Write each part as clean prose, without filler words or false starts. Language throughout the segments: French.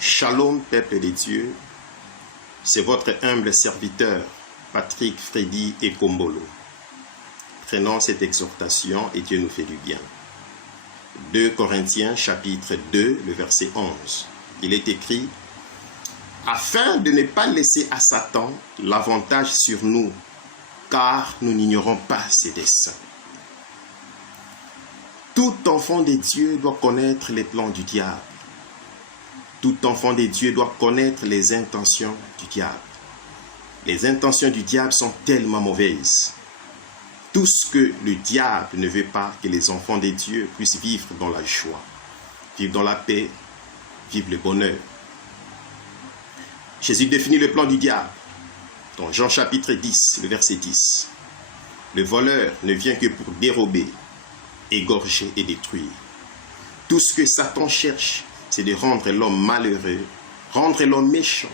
Shalom, peuple de Dieu, c'est votre humble serviteur, Patrick Freddy Ekombolo. Prenons cette exhortation et Dieu nous fait du bien. 2 Corinthiens chapitre 2, le verset 11. Il est écrit « Afin de ne pas laisser à Satan l'avantage sur nous, car nous n'ignorons pas ses desseins. » Tout enfant de Dieu doit connaître les plans du diable. Tout enfant de Dieu doit connaître les intentions du diable. Les intentions du diable sont tellement mauvaises. Tout ce que le diable ne veut pas que les enfants de Dieu puissent vivre dans la joie, vivre dans la paix, vivre le bonheur. Jésus définit le plan du diable dans Jean chapitre 10, le verset 10. Le voleur ne vient que pour dérober, égorger et détruire. Tout ce que Satan cherche, c'est de rendre l'homme malheureux, rendre l'homme méchant.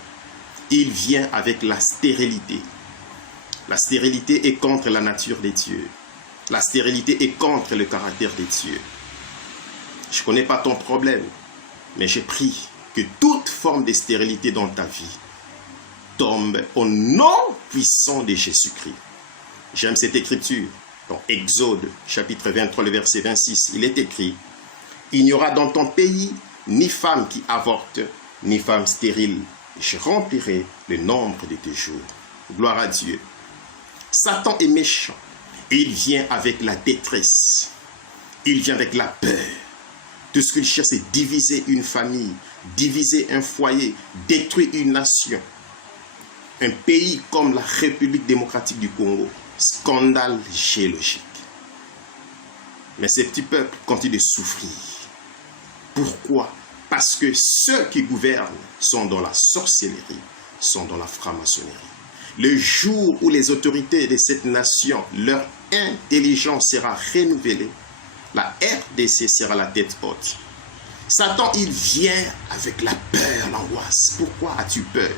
Il vient avec la stérilité. La stérilité est contre la nature des dieux. La stérilité est contre le caractère des dieux. Je ne connais pas ton problème, mais je prie que toute forme de stérilité dans ta vie tombe au nom puissant de Jésus-Christ. J'aime cette écriture. Dans Exode, chapitre 23, le verset 26, il est écrit « Il n'y aura dans ton pays ni femme qui avorte, ni femme stérile. Je remplirai le nombre de tes jours. » Gloire à Dieu. Satan est méchant. Il vient avec la détresse. Il vient avec la peur. Tout ce qu'il cherche, c'est diviser une famille, diviser un foyer, détruire une nation. Un pays comme la République démocratique du Congo. Scandale géologique. Mais ces petits peuples continuent de souffrir. Pourquoi? Parce que ceux qui gouvernent sont dans la sorcellerie, sont dans la franc-maçonnerie. Le jour où les autorités de cette nation, leur intelligence sera renouvelée, la RDC sera la tête haute. Satan, il vient avec la peur, l'angoisse. Pourquoi as-tu peur?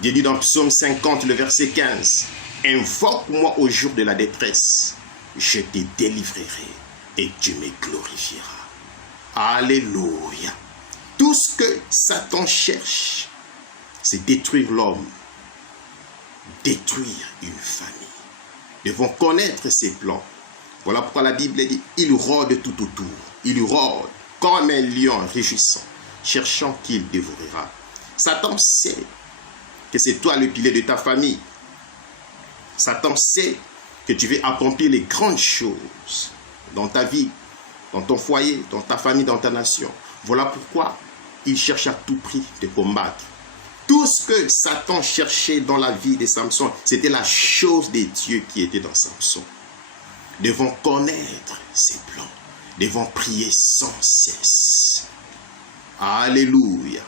Dieu dit dans Psaume 50, le verset 15, « Invoque-moi au jour de la détresse, je te délivrerai et tu me glorifieras. » Alléluia. Tout ce que Satan cherche, c'est détruire l'homme, détruire une famille. Nous devons connaître ses plans. Voilà pourquoi la Bible dit, il rôde tout autour. Il rôde comme un lion réjouissant, cherchant qui il dévorera. Satan sait que c'est toi le pilier de ta famille. Satan sait que tu veux accomplir les grandes choses dans ta vie, dans ton foyer, dans ta famille, dans ta nation. Voilà pourquoi il cherche à tout prix de combattre. Tout ce que Satan cherchait dans la vie de Samson, c'était la chose de Dieu qui était dans Samson. Nous devons connaître ses plans. Nous devons prier sans cesse. Alléluia.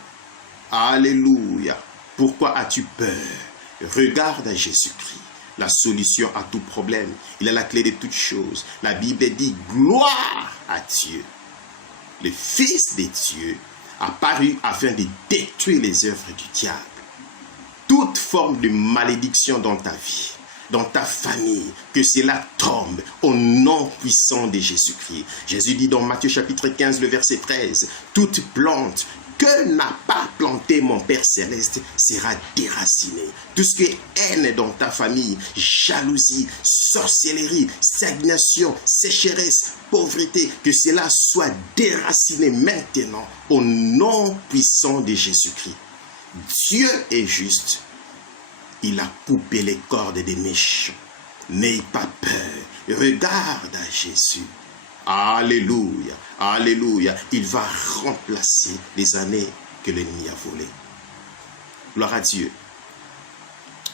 Alléluia. Pourquoi as-tu peur? Regarde à Jésus-Christ. La solution à tout problème. Il a la clé de toutes choses. La Bible dit gloire à Dieu. Le Fils de Dieu apparu afin de détruire les œuvres du diable. Toute forme de malédiction dans ta vie, dans ta famille, que cela tombe au nom puissant de Jésus-Christ. Jésus dit dans Matthieu chapitre 15, le verset 13, toute plante que n'a pas planté mon Père Céleste sera déraciné. Tout ce qui est haine dans ta famille, jalousie, sorcellerie, stagnation, sécheresse, pauvreté, que cela soit déraciné maintenant au nom puissant de Jésus-Christ. Dieu est juste. Il a coupé les cordes des méchants. N'aie pas peur. Regarde à Jésus. Alléluia, alléluia. Il va remplacer les années que l'ennemi a volées. Gloire à Dieu.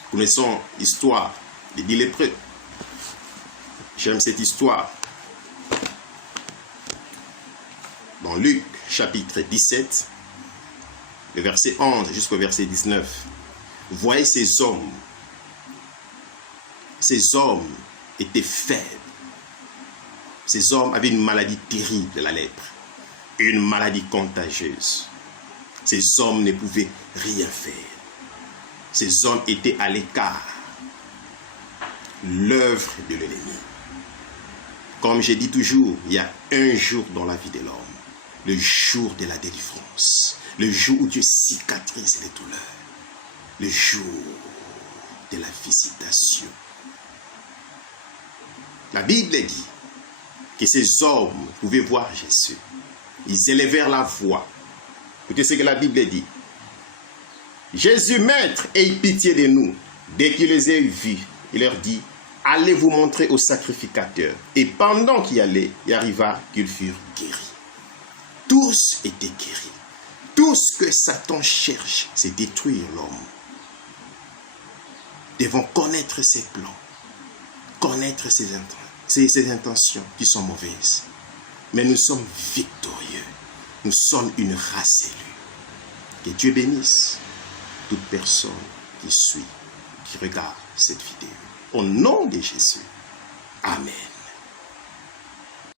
Connaissons l'histoire des 10 lépreux. J'aime cette histoire. Dans Luc, chapitre 17, le verset 11 jusqu'au verset 19. Voyez ces hommes. Ces hommes étaient faibles. Ces hommes avaient une maladie terrible, la lèpre, une maladie contagieuse. Ces hommes ne pouvaient rien faire. Ces hommes étaient à l'écart. L'œuvre de l'ennemi. Comme je dis toujours, il y a un jour dans la vie de l'homme, le jour de la délivrance, Le jour où Dieu cicatrise les douleurs. Le jour de la visitation. La Bible dit que ces hommes pouvaient voir Jésus. Ils élevèrent la voix. Écoutez ce que la Bible dit. Jésus, maître, aie pitié de nous. Dès qu'il les a vus, il leur dit, allez vous montrer au sacrificateur. Et pendant qu'il allait, il arriva qu'ils furent guéris. Tous étaient guéris. Tout ce que Satan cherche, c'est détruire l'homme. Devons connaître ses plans, connaître ses intentions qui sont mauvaises. Mais nous sommes victorieux. Nous sommes une race élue. Que Dieu bénisse toute personne qui suit, qui regarde cette vidéo. Au nom de Jésus. Amen.